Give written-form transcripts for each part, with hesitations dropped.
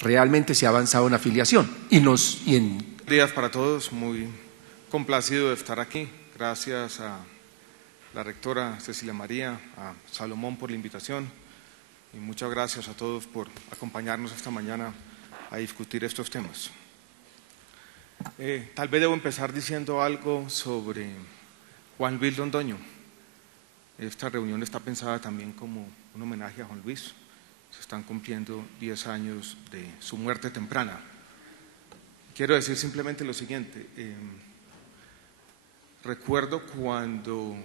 realmente se ha avanzado en afiliación Buenos días para todos, muy complacido de estar aquí. Gracias a la rectora Cecilia María, a Salomón por la invitación y muchas gracias a todos por acompañarnos esta mañana a discutir estos temas. Tal vez debo empezar diciendo algo sobre Juan Luis Londoño. Esta reunión está pensada también como un homenaje a Juan Luis. Se están cumpliendo 10 años de su muerte temprana. Quiero decir simplemente lo siguiente. Recuerdo cuando,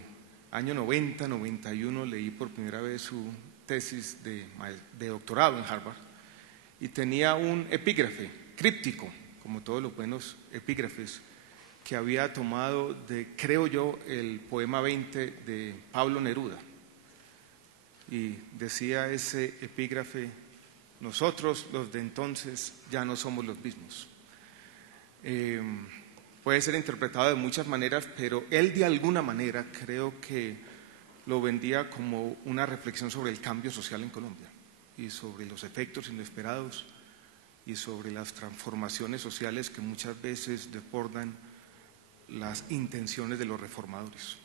año 90, 91, leí por primera vez su tesis de doctorado en Harvard y tenía un epígrafe críptico, como todos los buenos epígrafes, que había tomado de, creo yo, el poema 20 de Pablo Neruda. Y decía ese epígrafe: nosotros los de entonces ya no somos los mismos. Puede ser interpretado de muchas maneras, pero él de alguna manera creo que lo vendía como una reflexión sobre el cambio social en Colombia y sobre los efectos inesperados y sobre las transformaciones sociales que muchas veces desbordan las intenciones de los reformadores.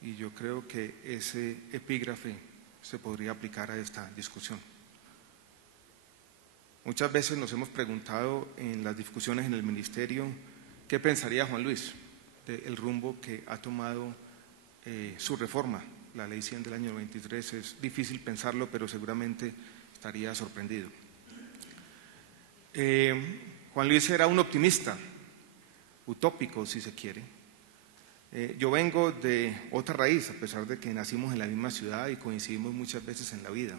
Y yo creo que ese epígrafe se podría aplicar a esta discusión. Muchas veces nos hemos preguntado en las discusiones en el ministerio qué pensaría Juan Luis del rumbo que ha tomado su reforma, la Ley 100 del año 93. Es difícil pensarlo, pero seguramente estaría sorprendido. Juan Luis era un optimista, utópico si se quiere. Yo vengo de otra raíz, a pesar de que nacimos en la misma ciudad y coincidimos muchas veces en la vida.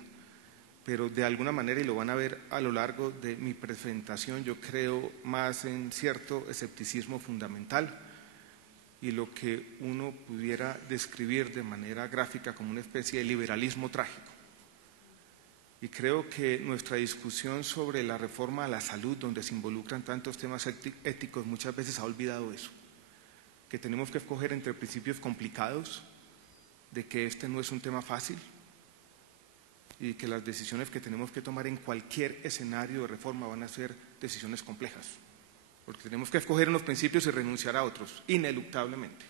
Pero de alguna manera, y lo van a ver a lo largo de mi presentación, yo creo más en cierto escepticismo fundamental y lo que uno pudiera describir de manera gráfica como una especie de liberalismo trágico. Y creo que nuestra discusión sobre la reforma a la salud, donde se involucran tantos temas éticos, muchas veces ha olvidado eso, que tenemos que escoger entre principios complicados, de que este no es un tema fácil, y que las decisiones que tenemos que tomar en cualquier escenario de reforma van a ser decisiones complejas, porque tenemos que escoger unos principios y renunciar a otros, ineluctablemente.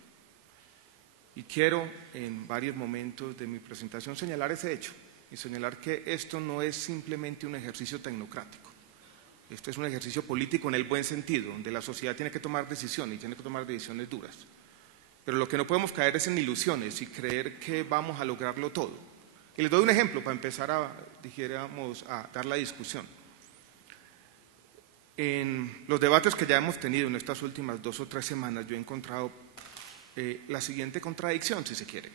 Y quiero en varios momentos de mi presentación señalar ese hecho, y señalar que esto no es simplemente un ejercicio tecnocrático, esto es un ejercicio político en el buen sentido, donde la sociedad tiene que tomar decisiones y tiene que tomar decisiones duras. Pero lo que no podemos caer es en ilusiones y creer que vamos a lograrlo todo. Y les doy un ejemplo para empezar a dar la discusión. En los debates que ya hemos tenido en estas últimas 2 o 3 semanas, yo he encontrado la siguiente contradicción, si se quiere.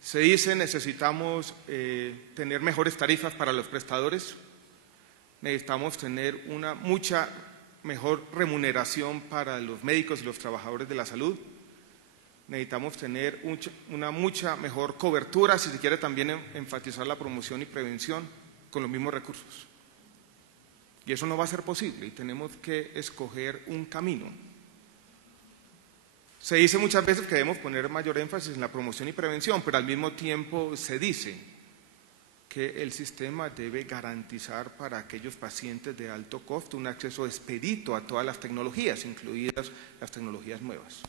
Se dice necesitamos tener mejores tarifas para los prestadores, necesitamos tener una mucha mejor remuneración para los médicos y los trabajadores de la salud, necesitamos tener una mucha mejor cobertura, si se quiere también enfatizar la promoción y prevención con los mismos recursos. Y eso no va a ser posible y tenemos que escoger un camino. Se dice muchas veces que debemos poner mayor énfasis en la promoción y prevención, pero al mismo tiempo se dice que el sistema debe garantizar para aquellos pacientes de alto costo un acceso expedito a todas las tecnologías, incluidas las tecnologías nuevas.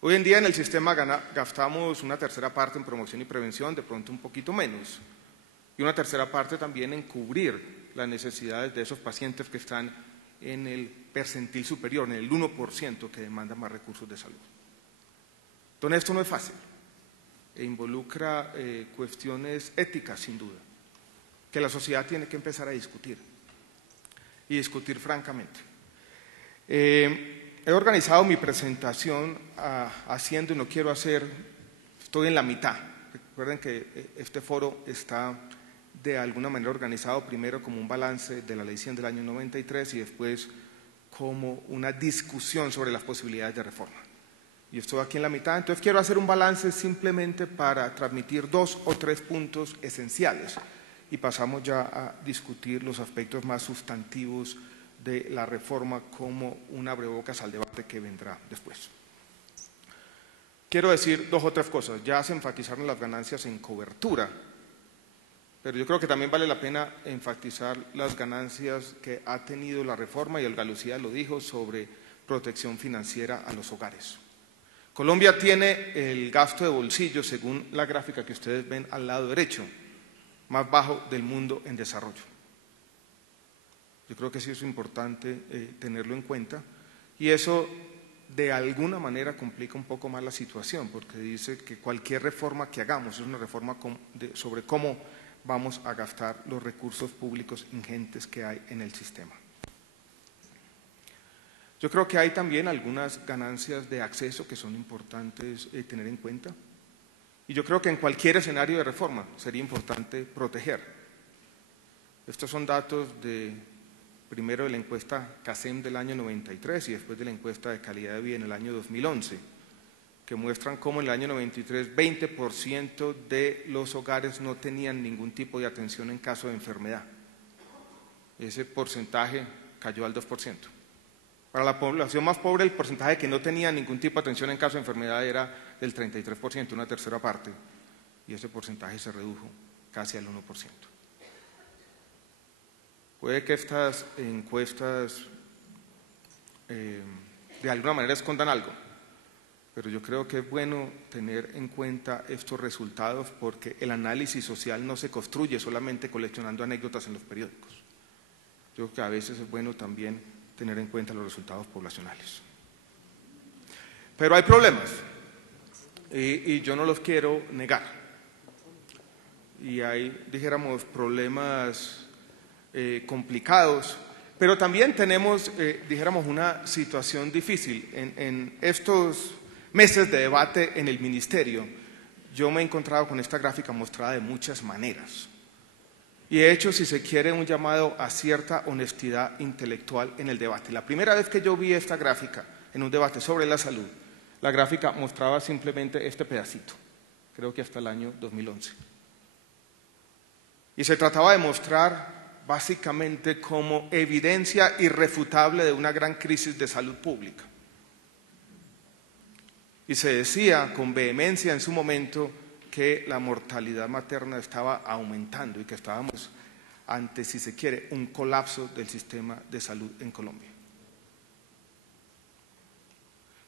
Hoy en día en el sistema gastamos una tercera parte en promoción y prevención, de pronto un poquito menos, y una tercera parte también en cubrir las necesidades de esos pacientes que están en el percentil superior, en el 1% que demanda más recursos de salud. Entonces esto no es fácil e involucra cuestiones éticas sin duda, que la sociedad tiene que empezar a discutir y discutir francamente. He organizado mi presentación haciendo, y no quiero hacer, estoy en la mitad. Recuerden que este foro está de alguna manera organizado primero como un balance de la Ley 100 del año 93 y después como una discusión sobre las posibilidades de reforma. Y estoy aquí en la mitad, entonces quiero hacer un balance simplemente para transmitir 2 o 3 puntos esenciales y pasamos ya a discutir los aspectos más sustantivos de la reforma como un abrebocas al debate que vendrá después. Quiero decir 2 o 3 cosas. Ya se enfatizaron las ganancias en cobertura, Pero yo creo que también vale la pena enfatizar las ganancias que ha tenido la reforma, y Olga Lucía lo dijo, sobre protección financiera a los hogares. Colombia tiene el gasto de bolsillo, según la gráfica que ustedes ven al lado derecho, más bajo del mundo en desarrollo. Yo creo que sí es importante tenerlo en cuenta, y eso de alguna manera complica un poco más la situación, porque dice que cualquier reforma que hagamos es una reforma sobre cómo vamos a gastar los recursos públicos ingentes que hay en el sistema. Yo creo que hay también algunas ganancias de acceso que son importantes tener en cuenta, y yo creo que en cualquier escenario de reforma sería importante proteger. Estos son datos primero de la encuesta CACEM del año 93 y después de la encuesta de calidad de vida en el año 2011, que muestran cómo en el año 93 20% de los hogares no tenían ningún tipo de atención en caso de enfermedad. Ese porcentaje cayó al 2%. Para la población más pobre, el porcentaje que no tenía ningún tipo de atención en caso de enfermedad era del 33%, una tercera parte, y ese porcentaje se redujo casi al 1%. Puede que estas encuestas de alguna manera escondan algo, pero yo creo que es bueno tener en cuenta estos resultados, porque el análisis social no se construye solamente coleccionando anécdotas en los periódicos. Yo creo que a veces es bueno también tener en cuenta los resultados poblacionales. Pero hay problemas, y yo no los quiero negar. Y hay, dijéramos, problemas complicados, pero también tenemos, dijéramos, una situación difícil. En estos meses de debate en el ministerio, yo me he encontrado con esta gráfica mostrada de muchas maneras, y he hecho, si se quiere, un llamado a cierta honestidad intelectual en el debate. La primera vez que yo vi esta gráfica en un debate sobre la salud, la gráfica mostraba simplemente este pedacito, creo que hasta el año 2011. Y se trataba de mostrar básicamente como evidencia irrefutable de una gran crisis de salud pública. Y se decía con vehemencia en su momento que la mortalidad materna estaba aumentando y que estábamos ante, si se quiere, un colapso del sistema de salud en Colombia.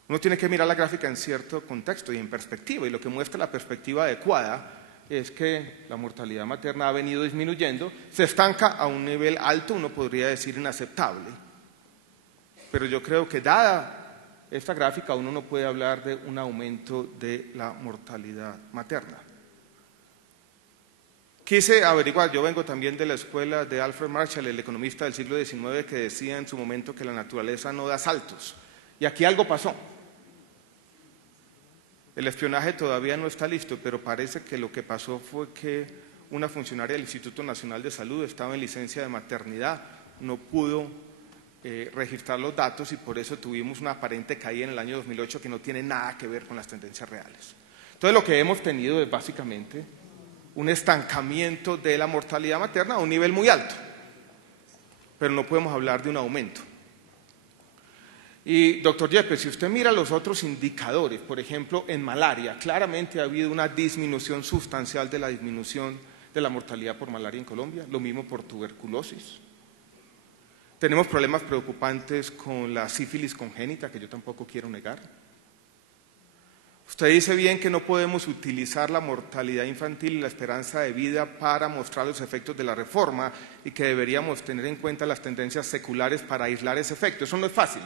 Uno tiene que mirar la gráfica en cierto contexto y en perspectiva, y lo que muestra la perspectiva adecuada es que la mortalidad materna ha venido disminuyendo, se estanca a un nivel alto, uno podría decir inaceptable. Pero yo creo que dada esta gráfica uno no puede hablar de un aumento de la mortalidad materna. Quise averiguar, yo vengo también de la escuela de Alfred Marshall, el economista del siglo XIX, que decía en su momento que la naturaleza no da saltos. Y aquí algo pasó. El espionaje todavía no está listo, pero parece que lo que pasó fue que una funcionaria del Instituto Nacional de Salud estaba en licencia de maternidad, no pudo registrar los datos, y por eso tuvimos una aparente caída en el año 2008 que no tiene nada que ver con las tendencias reales. Entonces lo que hemos tenido es básicamente un estancamiento de la mortalidad materna a un nivel muy alto, pero no podemos hablar de un aumento. Y doctor Yepes, si usted mira los otros indicadores, por ejemplo en malaria, claramente ha habido una disminución sustancial de la disminución de la mortalidad por malaria en Colombia, lo mismo por tuberculosis. Tenemos problemas preocupantes con la sífilis congénita, que yo tampoco quiero negar. Usted dice bien que no podemos utilizar la mortalidad infantil y la esperanza de vida para mostrar los efectos de la reforma, y que deberíamos tener en cuenta las tendencias seculares para aislar ese efecto. Eso no es fácil,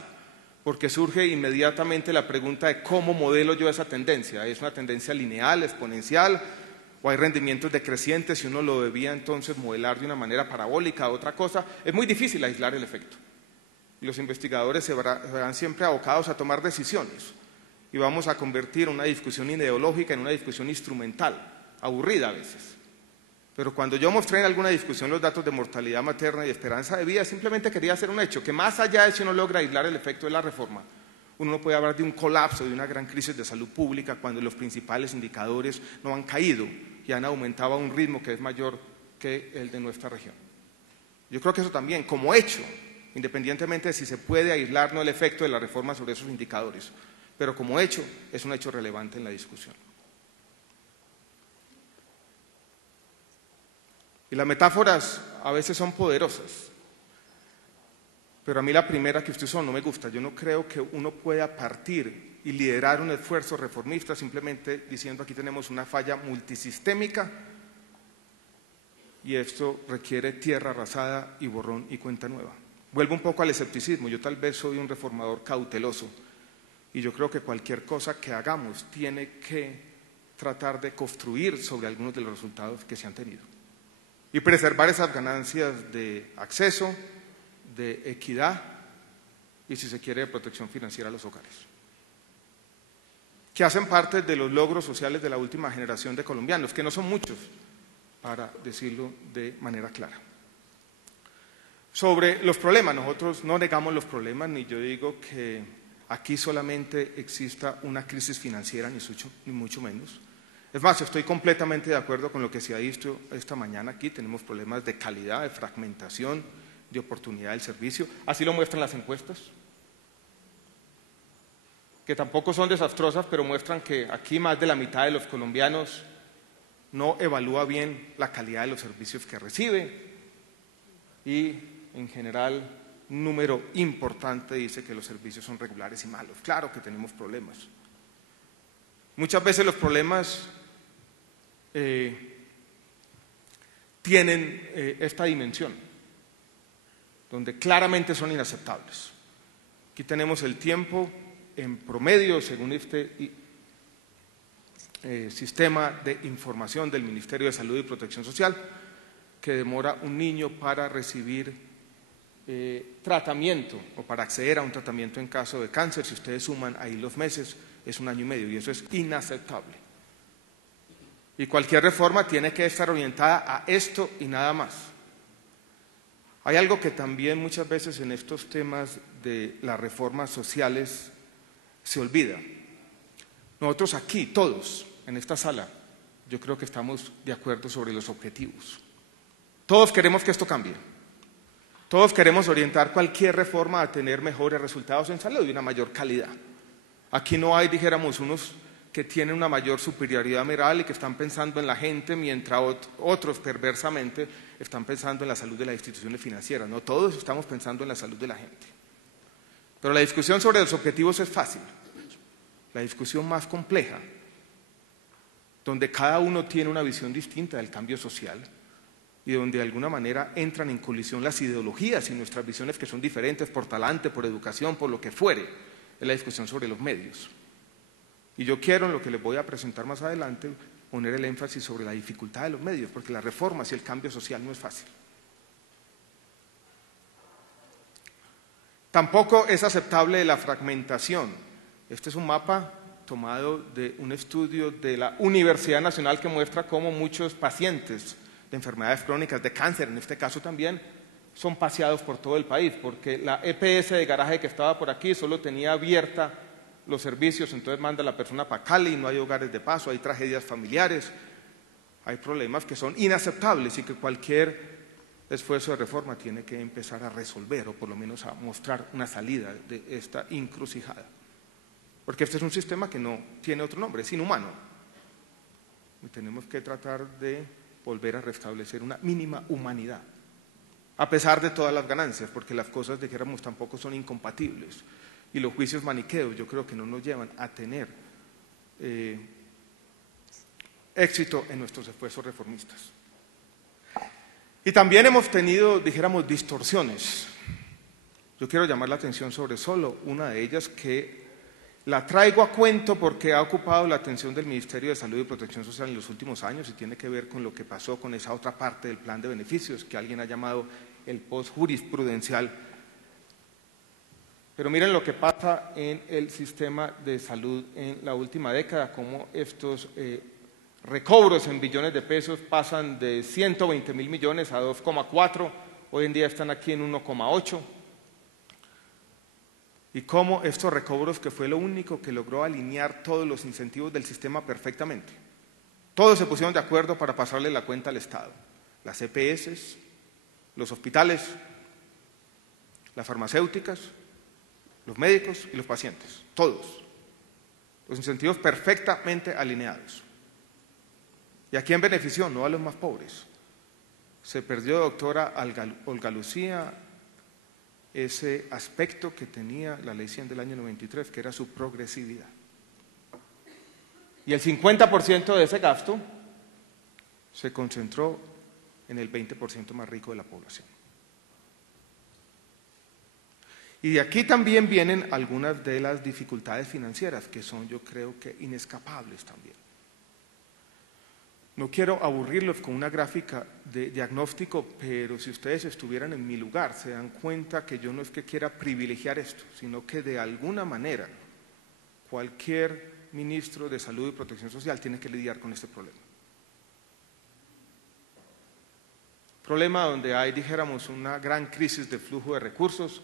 porque surge inmediatamente la pregunta de cómo modelo yo esa tendencia. ¿Es una tendencia lineal, exponencial, o hay rendimientos decrecientes y uno lo debía entonces modelar de una manera parabólica o otra cosa? Es muy difícil aislar el efecto, y los investigadores se verán siempre abocados a tomar decisiones, y vamos a convertir una discusión ideológica en una discusión instrumental, aburrida a veces. Pero cuando yo mostré en alguna discusión los datos de mortalidad materna y esperanza de vida, simplemente quería hacer un hecho, que más allá de si uno logra aislar el efecto de la reforma, uno no puede hablar de un colapso, de una gran crisis de salud pública, cuando los principales indicadores no han caído y han aumentado a un ritmo que es mayor que el de nuestra región. Yo creo que eso también, como hecho, independientemente de si se puede aislar o no el efecto de la reforma sobre esos indicadores, pero como hecho, es un hecho relevante en la discusión. Y las metáforas a veces son poderosas, pero a mí la primera que usted usó no me gusta. Yo no creo que uno pueda partir y liderar un esfuerzo reformista simplemente diciendo aquí tenemos una falla multisistémica y esto requiere tierra arrasada y borrón y cuenta nueva. Vuelvo un poco al escepticismo. Yo tal vez soy un reformador cauteloso y yo creo que cualquier cosa que hagamos tiene que tratar de construir sobre algunos de los resultados que se han tenido y preservar esas ganancias de acceso, de equidad y, si se quiere, de protección financiera a los hogares, que hacen parte de los logros sociales de la última generación de colombianos, que no son muchos, para decirlo de manera clara. Sobre los problemas, nosotros no negamos los problemas, ni yo digo que aquí solamente exista una crisis financiera, ni mucho menos. Es más, estoy completamente de acuerdo con lo que se ha dicho esta mañana aquí. Tenemos problemas de calidad, de fragmentación, de oportunidad del servicio. Así lo muestran las encuestas, que tampoco son desastrosas, pero muestran que aquí más de la mitad de los colombianos no evalúa bien la calidad de los servicios que recibe y, en general, un número importante dice que los servicios son regulares y malos. Claro que tenemos problemas. Muchas veces los problemas tienen esta dimensión, donde claramente son inaceptables. Aquí tenemos el tiempo en promedio, según este sistema de información del Ministerio de Salud y Protección Social, que demora un niño para recibir tratamiento o para acceder a un tratamiento en caso de cáncer. Si ustedes suman ahí los meses, es 1 año y medio y eso es inaceptable. Y cualquier reforma tiene que estar orientada a esto y nada más. Hay algo que también muchas veces en estos temas de las reformas sociales se olvida. Nosotros aquí, todos, en esta sala, yo creo que estamos de acuerdo sobre los objetivos. Todos queremos que esto cambie. Todos queremos orientar cualquier reforma a tener mejores resultados en salud y una mayor calidad. Aquí no hay, dijéramos, unos que tienen una mayor superioridad moral y que están pensando en la gente, mientras otros perversamente están pensando en la salud de las instituciones financieras. No, todos estamos pensando en la salud de la gente. Pero la discusión sobre los objetivos es fácil. La discusión más compleja, donde cada uno tiene una visión distinta del cambio social y donde de alguna manera entran en colisión las ideologías y nuestras visiones que son diferentes por talante, por educación, por lo que fuere, es la discusión sobre los medios. Y yo quiero, en lo que les voy a presentar más adelante, poner el énfasis sobre la dificultad de los medios, porque las reformas y el cambio social no es fácil. Tampoco es aceptable la fragmentación. Este es un mapa tomado de un estudio de la Universidad Nacional que muestra cómo muchos pacientes de enfermedades crónicas, de cáncer en este caso también, son paseados por todo el país, porque la EPS de garaje que estaba por aquí solo tenía abierta los servicios, entonces manda a la persona para Cali, no hay hogares de paso, hay tragedias familiares, hay problemas que son inaceptables y que cualquier esfuerzo de reforma tiene que empezar a resolver o por lo menos a mostrar una salida de esta encrucijada. Porque este es un sistema que no tiene otro nombre, es inhumano. Y tenemos que tratar de volver a restablecer una mínima humanidad, a pesar de todas las ganancias, porque las cosas, dijéramos, tampoco son incompatibles. Y los juicios maniqueos yo creo que no nos llevan a tener éxito en nuestros esfuerzos reformistas. Y también hemos tenido, dijéramos, distorsiones. Yo quiero llamar la atención sobre solo una de ellas que la traigo a cuento porque ha ocupado la atención del Ministerio de Salud y Protección Social en los últimos años y tiene que ver con lo que pasó con esa otra parte del plan de beneficios que alguien ha llamado el post-jurisprudencial. Pero miren lo que pasa en el sistema de salud en la última década, cómo estos recobros en billones de pesos pasan de 120.000 millones a 2,4, hoy en día están aquí en 1,8. Y cómo estos recobros, que fue lo único que logró alinear todos los incentivos del sistema perfectamente. Todos se pusieron de acuerdo para pasarle la cuenta al Estado. Las EPS, los hospitales, las farmacéuticas, los médicos y los pacientes, todos. Los incentivos perfectamente alineados. ¿Y a quién benefició? No a los más pobres. Se perdió, doctora Olga Lucía, ese aspecto que tenía la Ley 100 del año 93, que era su progresividad. Y el 50% de ese gasto se concentró en el 20% más rico de la población. Y de aquí también vienen algunas de las dificultades financieras, que son, yo creo que, inescapables también. No quiero aburrirlos con una gráfica de diagnóstico, pero si ustedes estuvieran en mi lugar, se dan cuenta que yo no es que quiera privilegiar esto, sino que de alguna manera cualquier ministro de Salud y Protección Social tiene que lidiar con este problema. Problema donde hay, dijéramos, una gran crisis de flujo de recursos.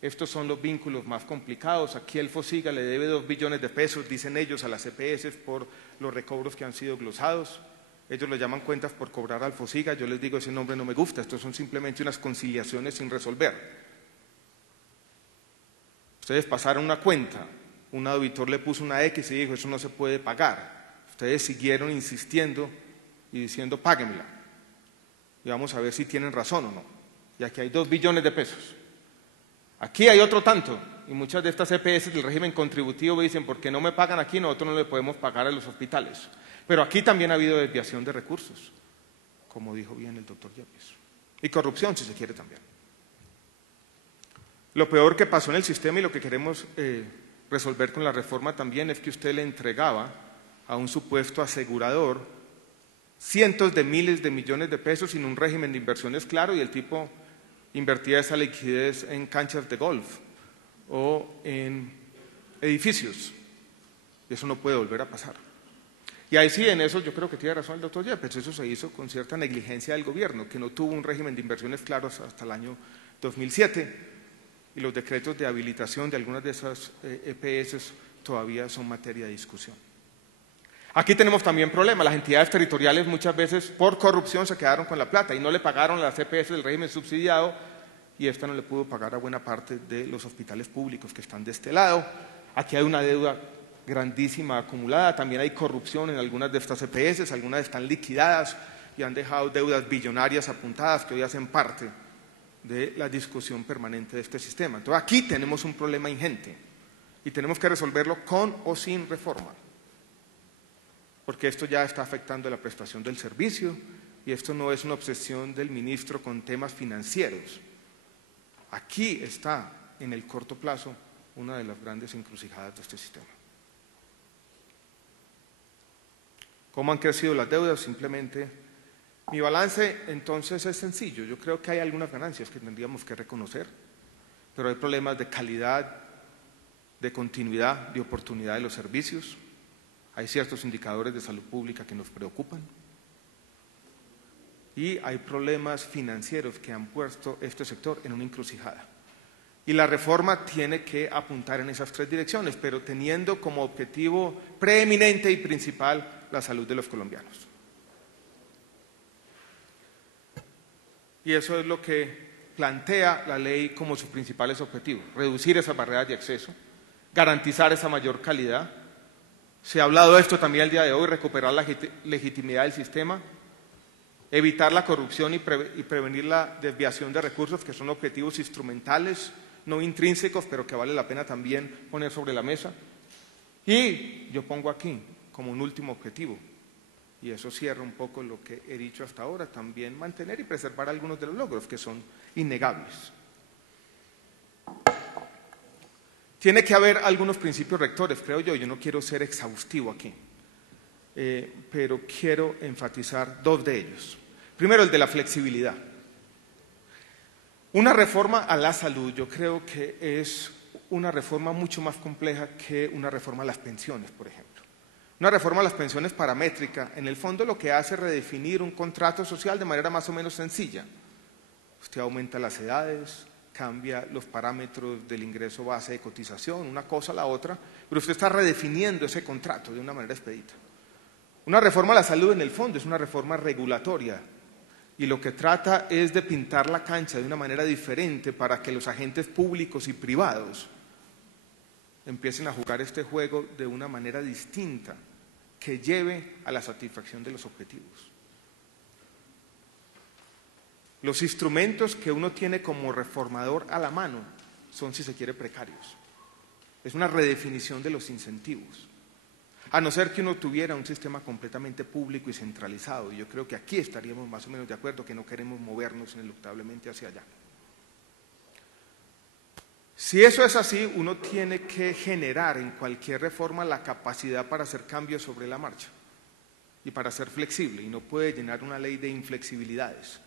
Estos son los vínculos más complicados. Aquí el FOSIGA le debe 2 billones de pesos, dicen ellos, a las EPS por los recobros que han sido glosados. Ellos lo llaman cuentas por cobrar al FOSIGA. Yo les digo, ese nombre no me gusta. Estos son simplemente unas conciliaciones sin resolver. Ustedes pasaron una cuenta, un auditor le puso una X y dijo, eso no se puede pagar. Ustedes siguieron insistiendo y diciendo, páguenmela. Y vamos a ver si tienen razón o no. Y aquí hay 2 billones de pesos. Aquí hay otro tanto, y muchas de estas EPS del régimen contributivo dicen, porque no me pagan aquí, nosotros no le podemos pagar a los hospitales. Pero aquí también ha habido desviación de recursos, como dijo bien el doctor Yepes. Y corrupción, si se quiere también. Lo peor que pasó en el sistema y lo que queremos resolver con la reforma también es que usted le entregaba a un supuesto asegurador cientos de miles de millones de pesos sin un régimen de inversiones claro, y el tipo invertía esa liquidez en canchas de golf o en edificios. Y eso no puede volver a pasar. Y ahí sí, en eso yo creo que tiene razón el doctor Yepes, eso se hizo con cierta negligencia del gobierno, que no tuvo un régimen de inversiones claros hasta el año 2007, y los decretos de habilitación de algunas de esas EPS todavía son materia de discusión. Aquí tenemos también problemas. Las entidades territoriales muchas veces por corrupción se quedaron con la plata y no le pagaron a las EPS del régimen subsidiado, y esta no le pudo pagar a buena parte de los hospitales públicos que están de este lado. Aquí hay una deuda grandísima acumulada, también hay corrupción en algunas de estas EPS, algunas están liquidadas y han dejado deudas billonarias apuntadas que hoy hacen parte de la discusión permanente de este sistema. Entonces aquí tenemos un problema ingente y tenemos que resolverlo con o sin reforma, porque esto ya está afectando la prestación del servicio y esto no es una obsesión del ministro con temas financieros. Aquí está, en el corto plazo, una de las grandes encrucijadas de este sistema. ¿Cómo han crecido las deudas? Simplemente, mi balance entonces es sencillo. Yo creo que hay algunas ganancias que tendríamos que reconocer, pero hay problemas de calidad, de continuidad, de oportunidad de los servicios. Hay ciertos indicadores de salud pública que nos preocupan y hay problemas financieros que han puesto este sector en una encrucijada. Y la reforma tiene que apuntar en esas 3 direcciones, pero teniendo como objetivo preeminente y principal la salud de los colombianos. Y eso es lo que plantea la ley como sus principales objetivos: reducir esas barreras de acceso, garantizar esa mayor calidad. Se ha hablado de esto también el día de hoy, recuperar la legitimidad del sistema, evitar la corrupción y prevenir la desviación de recursos, que son objetivos instrumentales, no intrínsecos, pero que vale la pena también poner sobre la mesa. Y yo pongo aquí como un último objetivo, y eso cierra un poco lo que he dicho hasta ahora, también mantener y preservar algunos de los logros que son innegables. Tiene que haber algunos principios rectores, creo yo no quiero ser exhaustivo aquí, pero quiero enfatizar 2 de ellos. Primero, el de la flexibilidad. Una reforma a la salud, yo creo que es una reforma mucho más compleja que una reforma a las pensiones, por ejemplo. Una reforma a las pensiones paramétrica, en el fondo lo que hace es redefinir un contrato social de manera más o menos sencilla. Usted aumenta las edades, cambia los parámetros del ingreso base de cotización, una cosa a la otra, pero usted está redefiniendo ese contrato de una manera expedita. Una reforma a la salud, en el fondo, es una reforma regulatoria y lo que trata es de pintar la cancha de una manera diferente para que los agentes públicos y privados empiecen a jugar este juego de una manera distinta que lleve a la satisfacción de los objetivos. Los instrumentos que uno tiene como reformador a la mano son, si se quiere, precarios. Es una redefinición de los incentivos. A no ser que uno tuviera un sistema completamente público y centralizado. Y yo creo que aquí estaríamos más o menos de acuerdo que no queremos movernos ineluctablemente hacia allá. Si eso es así, uno tiene que generar en cualquier reforma la capacidad para hacer cambios sobre la marcha y para ser flexible, y no puede llenar una ley de inflexibilidades.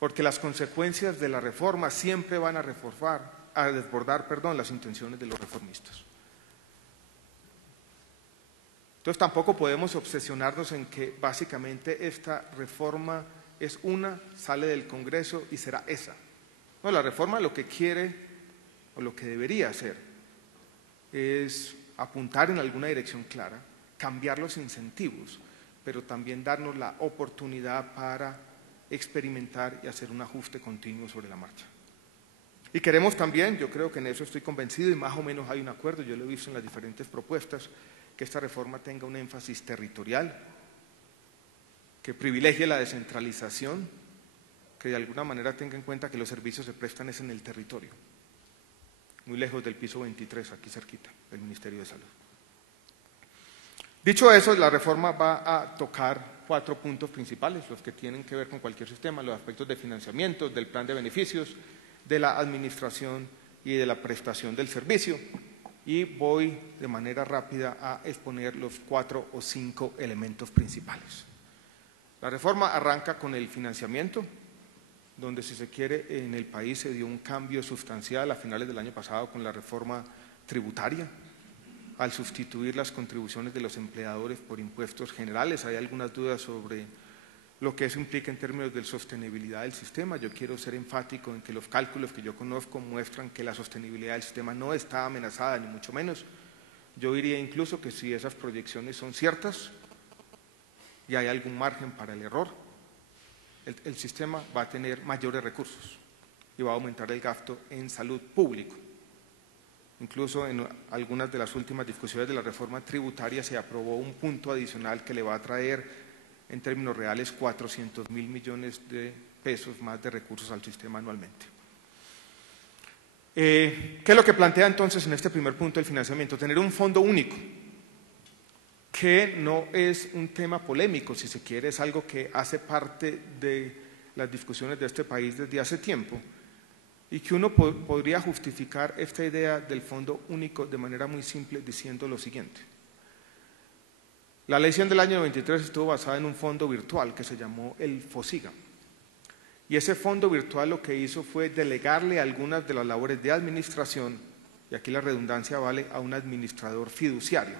Porque las consecuencias de la reforma siempre van a desbordar las intenciones de los reformistas. Entonces tampoco podemos obsesionarnos en que básicamente esta reforma es una, sale del Congreso y será esa. No, la reforma lo que quiere o lo que debería hacer es apuntar en alguna dirección clara, cambiar los incentivos, pero también darnos la oportunidad para experimentar y hacer un ajuste continuo sobre la marcha. Y queremos también, yo creo que en eso estoy convencido y más o menos hay un acuerdo, yo lo he visto en las diferentes propuestas, que esta reforma tenga un énfasis territorial, que privilegie la descentralización, que de alguna manera tenga en cuenta que los servicios se prestan es en el territorio, muy lejos del piso 23, aquí cerquita, del Ministerio de Salud. Dicho eso, la reforma va a tocar 4 puntos principales, los que tienen que ver con cualquier sistema, los aspectos de financiamiento, del plan de beneficios, de la administración y de la prestación del servicio. Y voy de manera rápida a exponer los 4 o 5 elementos principales. La reforma arranca con el financiamiento, donde, si se quiere, en el país se dio un cambio sustancial a finales del año pasado con la reforma tributaria, al sustituir las contribuciones de los empleadores por impuestos generales. Hay algunas dudas sobre lo que eso implica en términos de sostenibilidad del sistema. Yo quiero ser enfático en que los cálculos que yo conozco muestran que la sostenibilidad del sistema no está amenazada, ni mucho menos. Yo diría incluso que si esas proyecciones son ciertas y hay algún margen para el error, el sistema va a tener mayores recursos y va a aumentar el gasto en salud público. Incluso en algunas de las últimas discusiones de la reforma tributaria se aprobó un punto adicional que le va a traer en términos reales 400.000 millones de pesos más de recursos al sistema anualmente. ¿Qué es lo que plantea entonces en este primer punto el financiamiento? Tener un fondo único, que no es un tema polémico, si se quiere, es algo que hace parte de las discusiones de este país desde hace tiempo, y que uno podría justificar esta idea del fondo único de manera muy simple diciendo lo siguiente. La ley 100 del año 93 estuvo basada en un fondo virtual que se llamó el FOSIGA. Y ese fondo virtual lo que hizo fue delegarle algunas de las labores de administración, y aquí la redundancia vale, a un administrador fiduciario.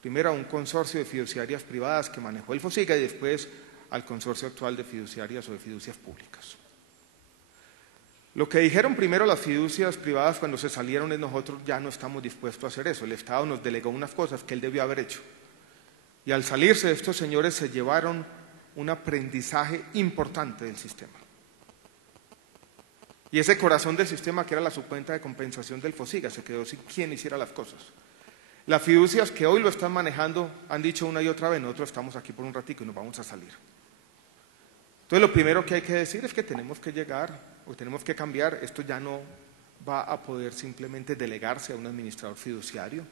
Primero a un consorcio de fiduciarias privadas que manejó el FOSIGA y después al consorcio actual de fiduciarias o de fiducias públicas. Lo que dijeron primero las fiducias privadas cuando se salieron es: nosotros ya no estamos dispuestos a hacer eso, el Estado nos delegó unas cosas que él debió haber hecho. Y al salirse, estos señores se llevaron un aprendizaje importante del sistema. Y ese corazón del sistema, que era la subcuenta de compensación del FOSIGA, se quedó sin quien hiciera las cosas. Las fiducias que hoy lo están manejando han dicho una y otra vez: nosotros estamos aquí por un ratico y nos vamos a salir. Entonces, lo primero que hay que decir es que tenemos que llegar o tenemos que cambiar. Esto ya no va a poder simplemente delegarse a un administrador fiduciario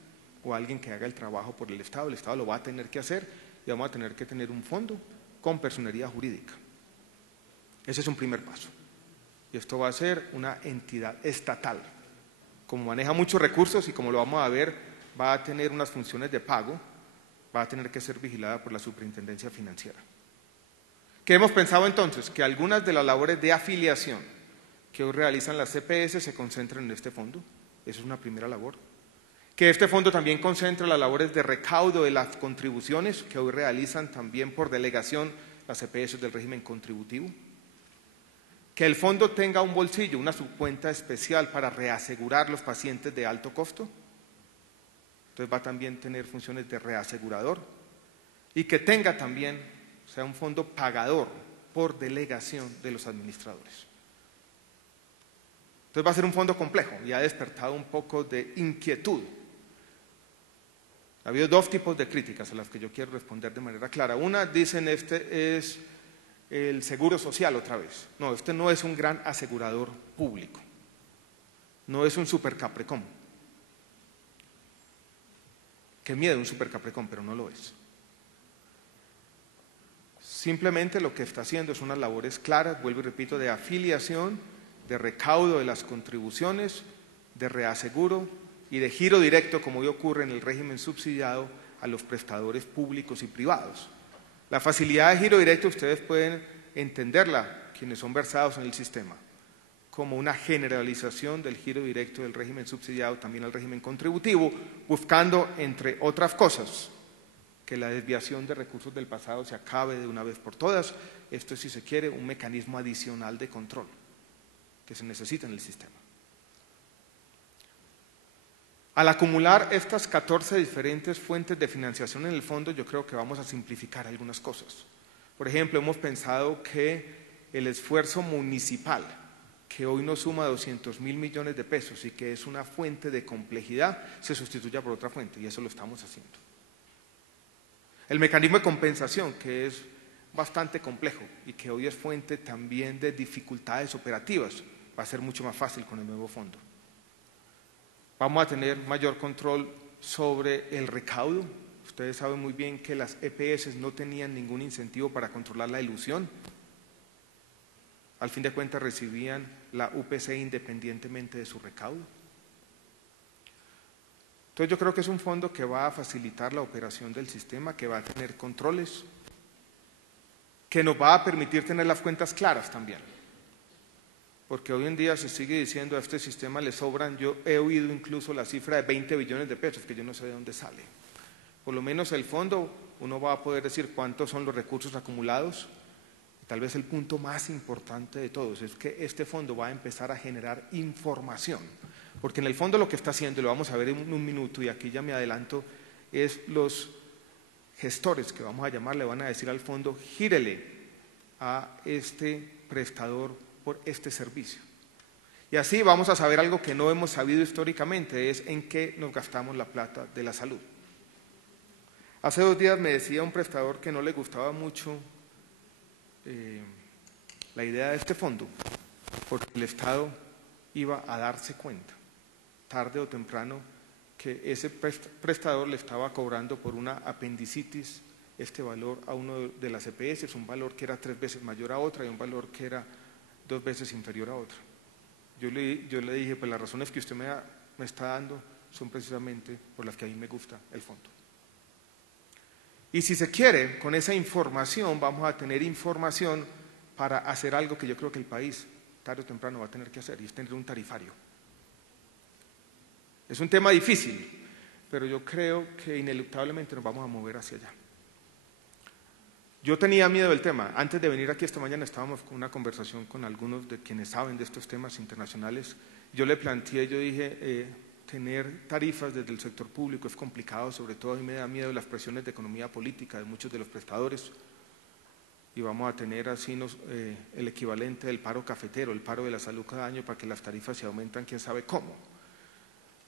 o a alguien que haga el trabajo por el Estado lo va a tener que hacer y vamos a tener que tener un fondo con personería jurídica. Ese es un primer paso. Y esto va a ser una entidad estatal. Como maneja muchos recursos y como lo vamos a ver, va a tener unas funciones de pago, va a tener que ser vigilada por la Superintendencia Financiera. ¿Qué hemos pensado entonces? Que algunas de las labores de afiliación que hoy realizan las CPS se concentran en este fondo. Esa es una primera labor. Que este fondo también concentra las labores de recaudo de las contribuciones que hoy realizan también por delegación las CPS del régimen contributivo. Que el fondo tenga un bolsillo, una subcuenta especial para reasegurar los pacientes de alto costo. Entonces va a también tener funciones de reasegurador. Y que tenga también, o sea, un fondo pagador por delegación de los administradores. Entonces va a ser un fondo complejo y ha despertado un poco de inquietud. Ha habido 2 tipos de críticas a las que yo quiero responder de manera clara. Una, dicen, este es el seguro social otra vez. No, este no es un gran asegurador público. No es un supercaprecón. Qué miedo un supercaprecón, pero no lo es. Simplemente lo que está haciendo es unas labores claras, vuelvo y repito, de afiliación, de recaudo de las contribuciones, de reaseguro y de giro directo, como hoy ocurre en el régimen subsidiado, a los prestadores públicos y privados. La facilidad de giro directo ustedes pueden entenderla, quienes son versados en el sistema, como una generalización del giro directo del régimen subsidiado también al régimen contributivo, buscando, entre otras cosas, que la desviación de recursos del pasado se acabe de una vez por todas. Esto es, si se quiere, un mecanismo adicional de control que se necesita en el sistema. Al acumular estas 14 diferentes fuentes de financiación en el fondo, yo creo que vamos a simplificar algunas cosas. Por ejemplo, hemos pensado que el esfuerzo municipal, que hoy nos suma 200.000 millones de pesos y que es una fuente de complejidad, se sustituya por otra fuente, y eso lo estamos haciendo. El mecanismo de compensación, que es bastante complejo y que hoy es fuente también de dificultades operativas, va a ser mucho más fácil con el nuevo fondo. Vamos a tener mayor control sobre el recaudo. Ustedes saben muy bien que las EPS no tenían ningún incentivo para controlar la ilusión. Al fin de cuentas recibían la UPC independientemente de su recaudo. Entonces yo creo que es un fondo que va a facilitar la operación del sistema, que va a tener controles, que nos va a permitir tener las cuentas claras también. Porque hoy en día se sigue diciendo a este sistema le sobran, yo he oído incluso la cifra de 20 billones de pesos, que yo no sé de dónde sale. Por lo menos el fondo, uno va a poder decir cuántos son los recursos acumulados. Tal vez el punto más importante de todos es que este fondo va a empezar a generar información. Porque en el fondo lo que está haciendo, y lo vamos a ver en un minuto, y aquí ya me adelanto, es los gestores, que vamos a llamar, le van a decir al fondo, gírele a este prestador por este servicio. Y así vamos a saber algo que no hemos sabido históricamente, es en qué nos gastamos la plata de la salud. Hace 2 días me decía un prestador que no le gustaba mucho la idea de este fondo, porque el Estado iba a darse cuenta, tarde o temprano, que ese prestador le estaba cobrando por una apendicitis este valor a uno de las EPS, un valor que era 3 veces mayor a otra y un valor que era 2 veces inferior a otra. Yo le dije, pues las razones que usted me está dando son precisamente por las que a mí me gusta el fondo. Y si se quiere, con esa información vamos a tener información para hacer algo que yo creo que el país tarde o temprano va a tener que hacer, y es tener un tarifario. Es un tema difícil, pero yo creo que ineluctablemente nos vamos a mover hacia allá. Yo tenía miedo del tema. Antes de venir aquí esta mañana estábamos con una conversación con algunos de quienes saben de estos temas internacionales. Yo le planteé, yo dije, tener tarifas desde el sector público es complicado, sobre todo a mí me da miedo las presiones de economía política de muchos de los prestadores, y vamos a tener así el equivalente del paro cafetero, el paro de la salud cada año para que las tarifas se aumentan, quién sabe cómo.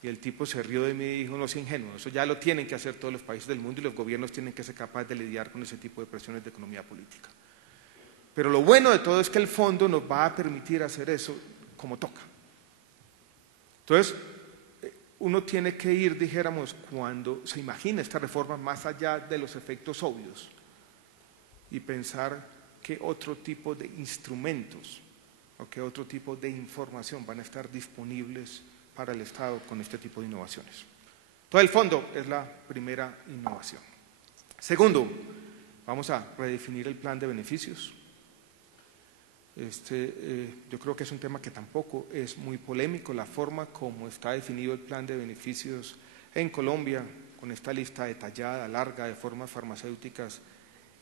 Y el tipo se rió de mí y dijo, no sea ingenuo, eso ya lo tienen que hacer todos los países del mundo y los gobiernos tienen que ser capaces de lidiar con ese tipo de presiones de economía política. Pero lo bueno de todo es que el fondo nos va a permitir hacer eso como toca. Entonces, uno tiene que ir, dijéramos, cuando se imagina esta reforma más allá de los efectos obvios y pensar qué otro tipo de instrumentos o qué otro tipo de información van a estar disponibles para el Estado con este tipo de innovaciones. Todo el fondo es la primera innovación. Segundo, vamos a redefinir el plan de beneficios. Yo creo que es un tema que tampoco es muy polémico, la forma como está definido el plan de beneficios en Colombia, con esta lista detallada, larga, de formas farmacéuticas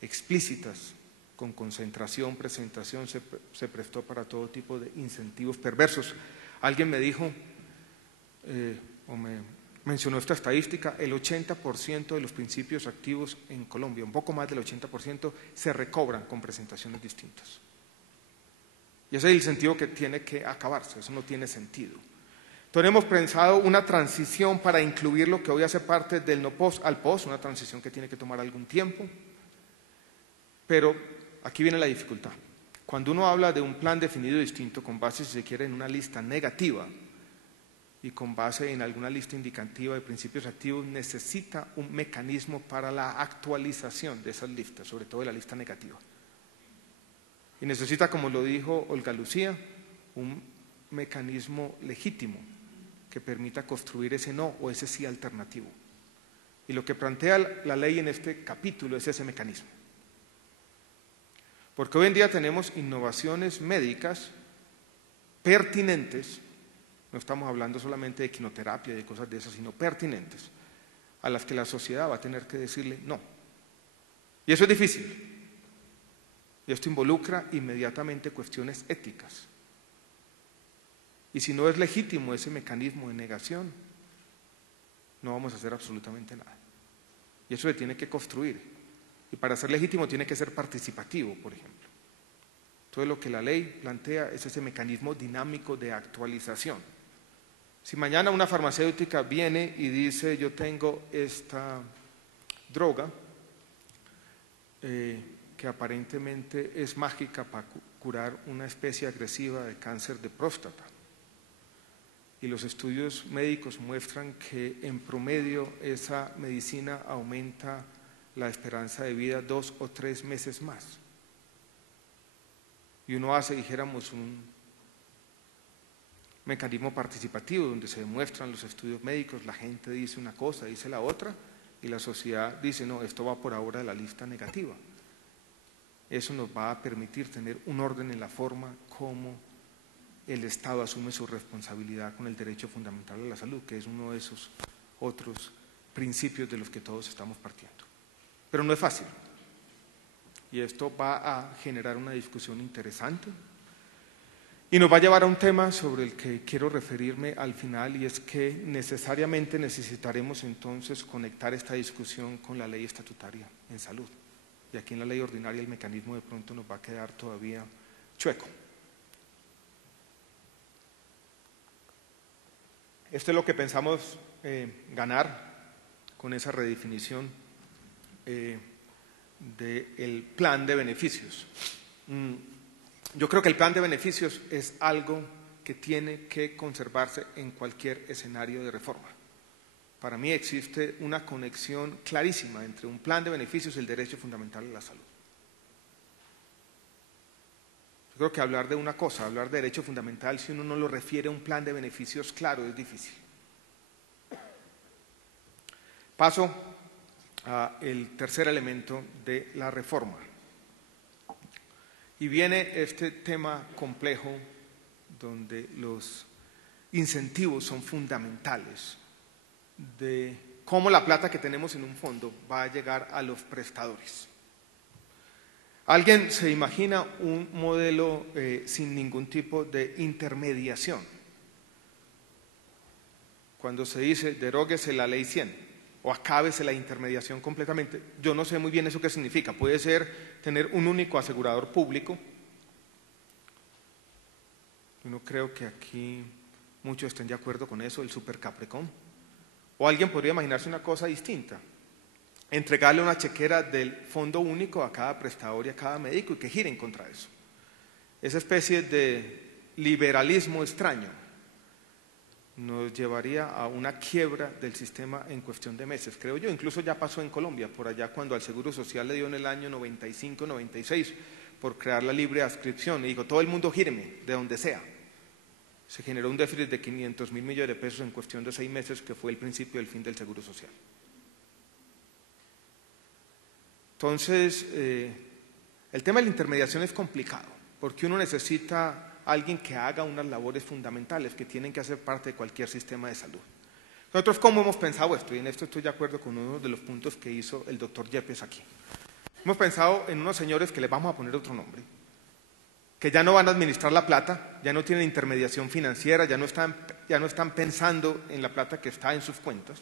explícitas, con concentración, presentación, se prestó para todo tipo de incentivos perversos. Alguien me dijo, o me mencionó esta estadística, el 80% de los principios activos en Colombia, un poco más del 80%, se recobran con presentaciones distintas. Y ese es el sentido que tiene que acabarse, eso no tiene sentido. Entonces hemos pensado una transición para incluir lo que hoy hace parte del no post al post, una transición que tiene que tomar algún tiempo, pero aquí viene la dificultad. Cuando uno habla de un plan definido distinto, con base, si se quiere, en una lista negativa y con base en alguna lista indicativa de principios activos, necesita un mecanismo para la actualización de esas listas, sobre todo de la lista negativa. Y necesita, como lo dijo Olga Lucía, un mecanismo legítimo que permita construir ese no o ese sí alternativo. Y lo que plantea la ley en este capítulo es ese mecanismo. Porque hoy en día tenemos innovaciones médicas pertinentes, no estamos hablando solamente de quimioterapia y de cosas de esas, sino pertinentes, a las que la sociedad va a tener que decirle no. Y eso es difícil. Y esto involucra inmediatamente cuestiones éticas. Y si no es legítimo ese mecanismo de negación, no vamos a hacer absolutamente nada. Y eso se tiene que construir. Y para ser legítimo tiene que ser participativo, por ejemplo. Entonces lo que la ley plantea es ese mecanismo dinámico de actualización. Si mañana una farmacéutica viene y dice yo tengo esta droga que aparentemente es mágica para curar una especie agresiva de cáncer de próstata, y los estudios médicos muestran que en promedio esa medicina aumenta la esperanza de vida 2 o 3 meses más. Y uno hace, dijéramos, un mecanismo participativo donde se demuestran los estudios médicos, la gente dice una cosa, dice la otra, y la sociedad dice, no, esto va por ahora de la lista negativa. Eso nos va a permitir tener un orden en la forma como el Estado asume su responsabilidad con el derecho fundamental a la salud, que es uno de esos otros principios de los que todos estamos partiendo. Pero no es fácil. Y esto va a generar una discusión interesante y nos va a llevar a un tema sobre el que quiero referirme al final, y es que necesariamente necesitaremos entonces conectar esta discusión con la ley estatutaria en salud. Y aquí en la ley ordinaria el mecanismo de pronto nos va a quedar todavía chueco. Esto es lo que pensamos ganar con esa redefinición del plan de beneficios. Yo creo que el plan de beneficios es algo que tiene que conservarse en cualquier escenario de reforma. Para mí existe una conexión clarísima entre un plan de beneficios y el derecho fundamental a la salud. Yo creo que hablar de una cosa, hablar de derecho fundamental, si uno no lo refiere a un plan de beneficios claro, es difícil. Paso al tercer elemento de la reforma. Y viene este tema complejo donde los incentivos son fundamentales de cómo la plata que tenemos en un fondo va a llegar a los prestadores. ¿Alguien se imagina un modelo sin ningún tipo de intermediación? Cuando se dice deróguese la ley 100 o acábese la intermediación completamente, yo no sé muy bien eso qué significa. Puede ser tener un único asegurador público. Yo no creo que aquí muchos estén de acuerdo con eso, el super Caprecom. O alguien podría imaginarse una cosa distinta. Entregarle una chequera del fondo único a cada prestador y a cada médico y que giren contra eso. Esa especie de liberalismo extraño nos llevaría a una quiebra del sistema en cuestión de meses, creo yo. Incluso ya pasó en Colombia, por allá cuando al Seguro Social le dio en el año 95, 96, por crear la libre adscripción, y dijo, todo el mundo gíreme, de donde sea. Se generó un déficit de 500.000 millones de pesos en cuestión de 6 meses, que fue el principio del fin del Seguro Social. Entonces, el tema de la intermediación es complicado, porque uno necesita a alguien que haga unas labores fundamentales que tienen que hacer parte de cualquier sistema de salud. Nosotros, ¿cómo hemos pensado esto? Y en esto estoy de acuerdo con uno de los puntos que hizo el doctor Yepes aquí. Hemos pensado en unos señores que les vamos a poner otro nombre, que ya no van a administrar la plata, ya no tienen intermediación financiera, ya no están pensando en la plata que está en sus cuentas,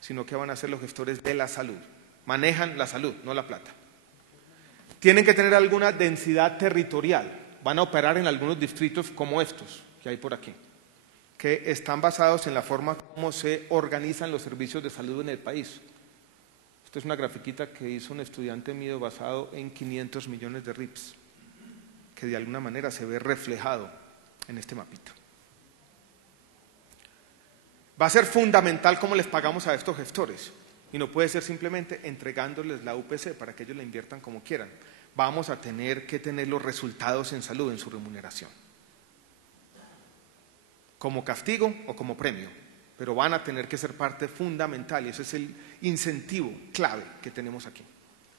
sino que van a ser los gestores de la salud. Manejan la salud, no la plata. Tienen que tener alguna densidad territorial. Van a operar en algunos distritos como estos que hay por aquí, que están basados en la forma como se organizan los servicios de salud en el país. Esta es una grafiquita que hizo un estudiante mío basado en 500 millones de RIPs, que de alguna manera se ve reflejado en este mapita. Va a ser fundamental cómo les pagamos a estos gestores, y no puede ser simplemente entregándoles la UPC para que ellos la inviertan como quieran. Vamos a tener que tener los resultados en salud en su remuneración, como castigo o como premio, pero van a tener que ser parte fundamental, y ese es el incentivo clave que tenemos aquí.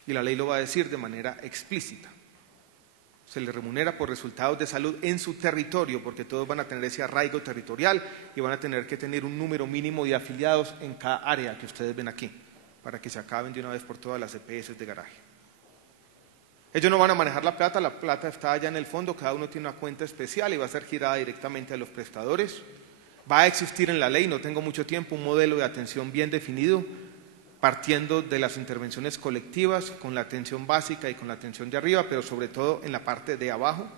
Y la ley lo va a decir de manera explícita. Se les remunera por resultados de salud en su territorio, porque todos van a tener ese arraigo territorial y van a tener que tener un número mínimo de afiliados en cada área que ustedes ven aquí, para que se acaben de una vez por todas las EPS de garaje. Ellos no van a manejar la plata está allá en el fondo, cada uno tiene una cuenta especial y va a ser girada directamente a los prestadores. Va a existir en la ley, no tengo mucho tiempo, un modelo de atención bien definido, partiendo de las intervenciones colectivas, con la atención básica y con la atención de arriba, pero sobre todo en la parte de abajo,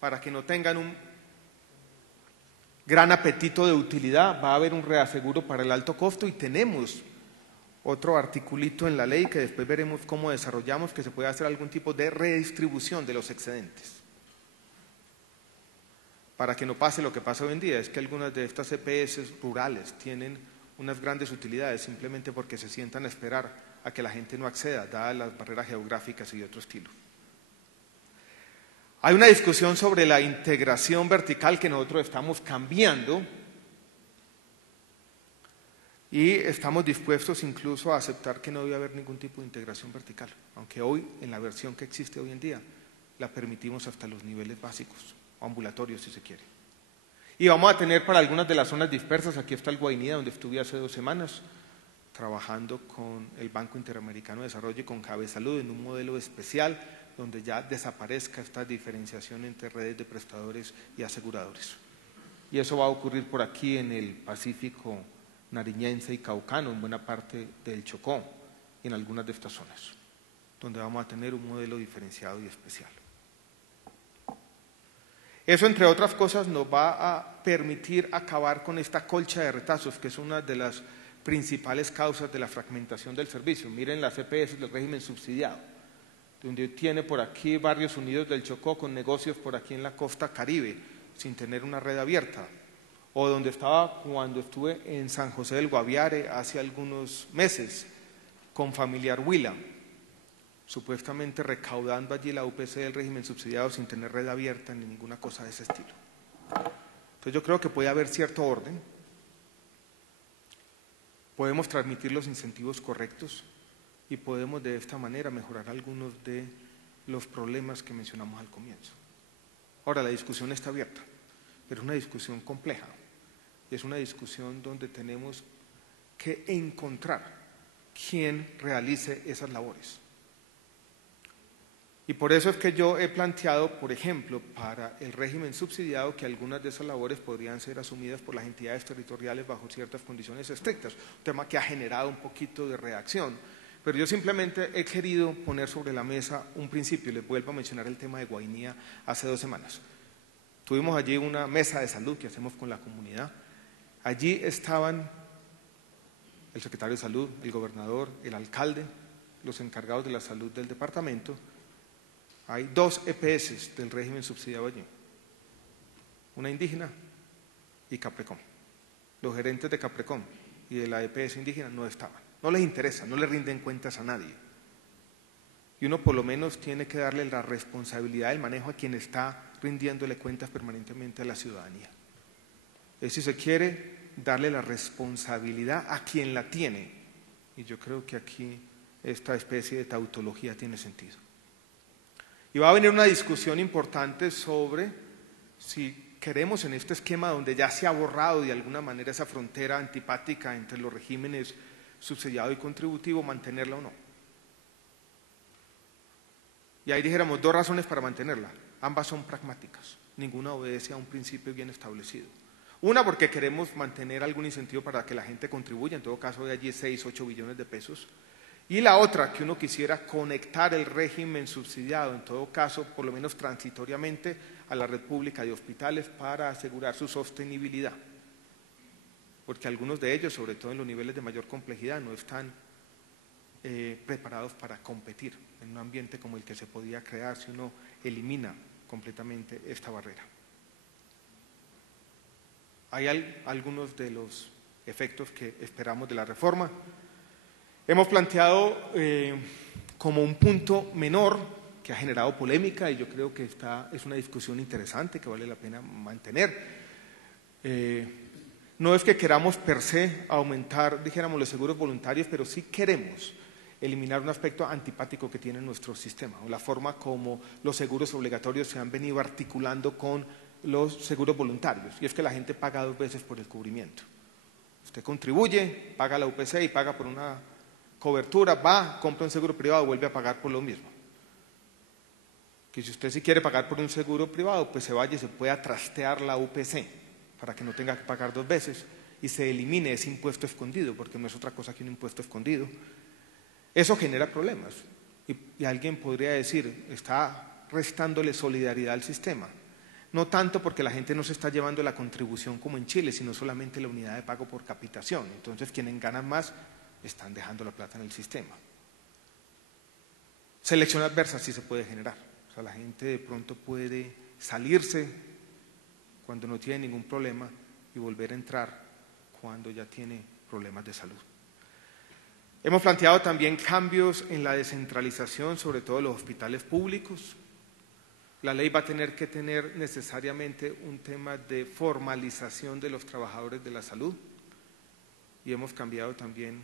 para que no tengan un gran apetito de utilidad. Va a haber un reaseguro para el alto costo y tenemos otro articulito en la ley que después veremos cómo desarrollamos, que se puede hacer algún tipo de redistribución de los excedentes, para que no pase lo que pasa hoy en día, es que algunas de estas EPS rurales tienen unas grandes utilidades simplemente porque se sientan a esperar a que la gente no acceda, dadas las barreras geográficas y de otro estilo. Hay una discusión sobre la integración vertical que nosotros estamos cambiando y estamos dispuestos incluso a aceptar que no debe haber ningún tipo de integración vertical, aunque hoy, en la versión que existe hoy en día, la permitimos hasta los niveles básicos, o ambulatorios si se quiere. Y vamos a tener para algunas de las zonas dispersas, aquí está el Guainía, donde estuve hace 2 semanas, trabajando con el Banco Interamericano de Desarrollo y con Cabe Salud en un modelo especial, donde ya desaparezca esta diferenciación entre redes de prestadores y aseguradores. Y eso va a ocurrir por aquí en el Pacífico nariñense y caucano, en buena parte del Chocó, y en algunas de estas zonas, donde vamos a tener un modelo diferenciado y especial. Eso, entre otras cosas, nos va a permitir acabar con esta colcha de retazos, que es una de las principales causas de la fragmentación del servicio. Miren las EPS del régimen subsidiado, donde tiene por aquí Barrios Unidos del Chocó con negocios por aquí en la costa Caribe, sin tener una red abierta, o donde estaba cuando estuve en San José del Guaviare hace algunos meses, con Familiar Huila, supuestamente recaudando allí la UPC del régimen subsidiado sin tener red abierta ni ninguna cosa de ese estilo. Entonces yo creo que puede haber cierto orden, podemos transmitir los incentivos correctos y podemos de esta manera mejorar algunos de los problemas que mencionamos al comienzo. Ahora, la discusión está abierta, pero es una discusión compleja y es una discusión donde tenemos que encontrar quién realice esas labores. Y por eso es que yo he planteado, por ejemplo, para el régimen subsidiado, que algunas de esas labores podrían ser asumidas por las entidades territoriales bajo ciertas condiciones estrictas, un tema que ha generado un poquito de reacción, pero yo simplemente he querido poner sobre la mesa un principio. Les vuelvo a mencionar el tema de Guainía hace 2 semanas. Tuvimos allí una mesa de salud que hacemos con la comunidad. Allí estaban el secretario de salud, el gobernador, el alcalde, los encargados de la salud del departamento. Hay 2 EPS del régimen subsidiado allí, una indígena y Caprecom. Los gerentes de Caprecom y de la EPS indígena no estaban, no les interesa, no le rinden cuentas a nadie. Y uno por lo menos tiene que darle la responsabilidad del manejo a quien está rindiéndole cuentas permanentemente a la ciudadanía. Es, si se quiere, darle la responsabilidad a quien la tiene. Y yo creo que aquí esta especie de tautología tiene sentido. Y va a venir una discusión importante sobre si queremos, en este esquema donde ya se ha borrado de alguna manera esa frontera antipática entre los regímenes subsidiado y contributivo, mantenerla o no. Y ahí dijéramos 2 razones para mantenerla. Ambas son pragmáticas, ninguna obedece a un principio bien establecido. Una, porque queremos mantener algún incentivo para que la gente contribuya, en todo caso de allí 6, 8 billones de pesos. Y la otra, que uno quisiera conectar el régimen subsidiado, en todo caso, por lo menos transitoriamente, a la red pública de hospitales para asegurar su sostenibilidad. Porque algunos de ellos, sobre todo en los niveles de mayor complejidad, no están preparados para competir en un ambiente como el que se podía crear si uno elimina completamente esta barrera. Hay algunos de los efectos que esperamos de la reforma. Hemos planteado como un punto menor que ha generado polémica y yo creo que es una discusión interesante que vale la pena mantener. No es que queramos per se aumentar, dijéramos, los seguros voluntarios, pero sí queremos eliminar un aspecto antipático que tiene nuestro sistema, o la forma como los seguros obligatorios se han venido articulando con los seguros voluntarios, y es que la gente paga 2 veces por el cubrimiento. Usted contribuye, paga la UPC y paga por una cobertura, va, compra un seguro privado, vuelve a pagar por lo mismo. Que si usted sí quiere pagar por un seguro privado, pues se vaya y se pueda trastear la UPC para que no tenga que pagar 2 veces y se elimine ese impuesto escondido, porque no es otra cosa que un impuesto escondido. Eso genera problemas y alguien podría decir, está restándole solidaridad al sistema. No tanto porque la gente no se está llevando la contribución como en Chile, sino solamente la unidad de pago por capitación. Entonces, quienes ganan más están dejando la plata en el sistema. Selección adversa sí se puede generar. O sea, la gente de pronto puede salirse cuando no tiene ningún problema y volver a entrar cuando ya tiene problemas de salud. Hemos planteado también cambios en la descentralización, sobre todo en los hospitales públicos. La ley va a tener que tener necesariamente un tema de formalización de los trabajadores de la salud y hemos cambiado también,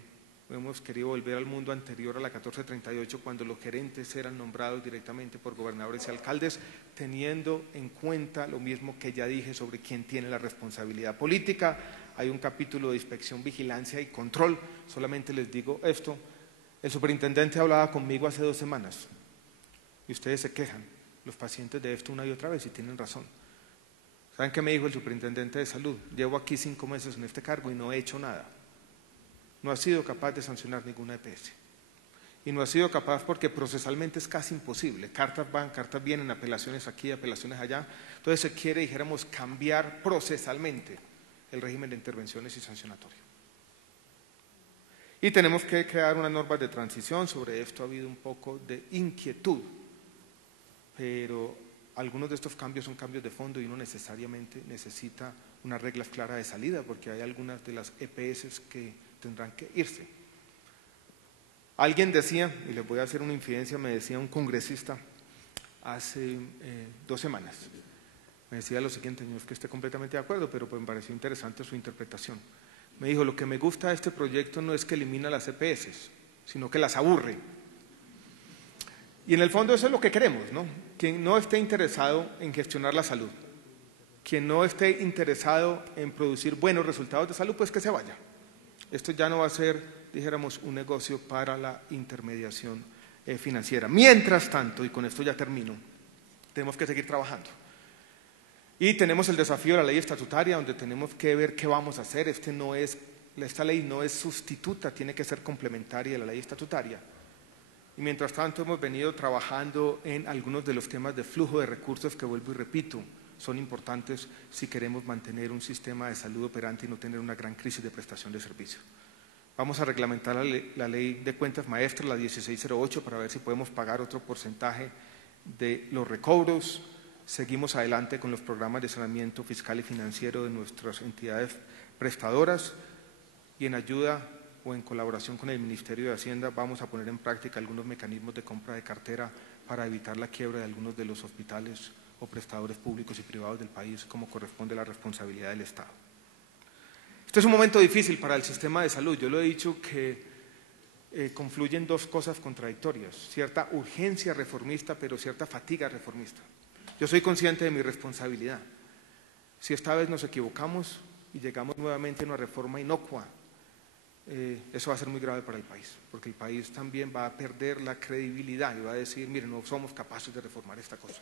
hemos querido volver al mundo anterior a la 1438 cuando los gerentes eran nombrados directamente por gobernadores y alcaldes, teniendo en cuenta lo mismo que ya dije sobre quién tiene la responsabilidad política. Hay un capítulo de inspección, vigilancia y control. Solamente les digo esto, el superintendente hablaba conmigo hace 2 semanas y ustedes se quejan, los pacientes, de esto una y otra vez y tienen razón. ¿Saben qué me dijo el superintendente de salud? Llevo aquí 5 meses en este cargo y no he hecho nada. No ha sido capaz de sancionar ninguna EPS. Y no ha sido capaz porque procesalmente es casi imposible. Cartas van, cartas vienen, apelaciones aquí, apelaciones allá. Entonces se quiere, dijéramos, cambiar procesalmente el régimen de intervenciones y sancionatorio. Y tenemos que crear unas normas de transición. Sobre esto ha habido un poco de inquietud, pero algunos de estos cambios son cambios de fondo y uno necesariamente necesita unas reglas claras de salida porque hay algunas de las EPS que tendrán que irse. Alguien decía, y les voy a hacer una infidencia, me decía un congresista hace 2 semanas, me decía lo siguiente, no es que esté completamente de acuerdo, pero pues me pareció interesante su interpretación. Me dijo, lo que me gusta de este proyecto no es que elimina las EPS, sino que las aburre. Y en el fondo eso es lo que queremos, ¿no? Quien no esté interesado en gestionar la salud, quien no esté interesado en producir buenos resultados de salud, pues que se vaya. Esto ya no va a ser, dijéramos, un negocio para la intermediación financiera. Mientras tanto, y con esto ya termino, tenemos que seguir trabajando. Y tenemos el desafío de la ley estatutaria, donde tenemos que ver qué vamos a hacer. Esta ley no es sustituta, tiene que ser complementaria de la ley estatutaria. Y mientras tanto hemos venido trabajando en algunos de los temas de flujo de recursos que, vuelvo y repito, son importantes si queremos mantener un sistema de salud operante y no tener una gran crisis de prestación de servicios. Vamos a reglamentar la ley de cuentas maestras, la 1608, para ver si podemos pagar otro porcentaje de los recobros. Seguimos adelante con los programas de saneamiento fiscal y financiero de nuestras entidades prestadoras y en ayuda o en colaboración con el Ministerio de Hacienda vamos a poner en práctica algunos mecanismos de compra de cartera para evitar la quiebra de algunos de los hospitales o prestadores públicos y privados del país, como corresponde a la responsabilidad del Estado. Este es un momento difícil para el sistema de salud. Yo lo he dicho que confluyen 2 cosas contradictorias, cierta urgencia reformista, pero cierta fatiga reformista. Yo soy consciente de mi responsabilidad. Si esta vez nos equivocamos y llegamos nuevamente a una reforma inocua, eso va a ser muy grave para el país, porque el país también va a perder la credibilidad y va a decir, miren, no somos capaces de reformar esta cosa.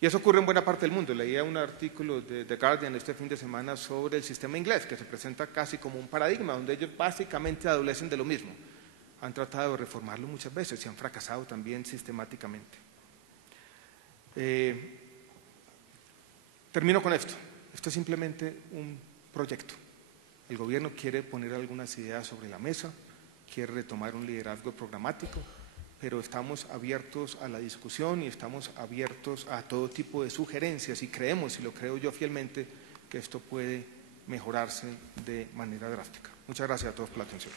Y eso ocurre en buena parte del mundo. Leía un artículo de The Guardian este fin de semana sobre el sistema inglés, que se presenta casi como un paradigma, donde ellos básicamente adolecen de lo mismo. Han tratado de reformarlo muchas veces y han fracasado también sistemáticamente. Termino con esto. Esto es simplemente un proyecto. El gobierno quiere poner algunas ideas sobre la mesa, quiere retomar un liderazgo programático, pero estamos abiertos a la discusión y estamos abiertos a todo tipo de sugerencias y creemos, y lo creo yo fielmente, que esto puede mejorarse de manera drástica. Muchas gracias a todos por la atención.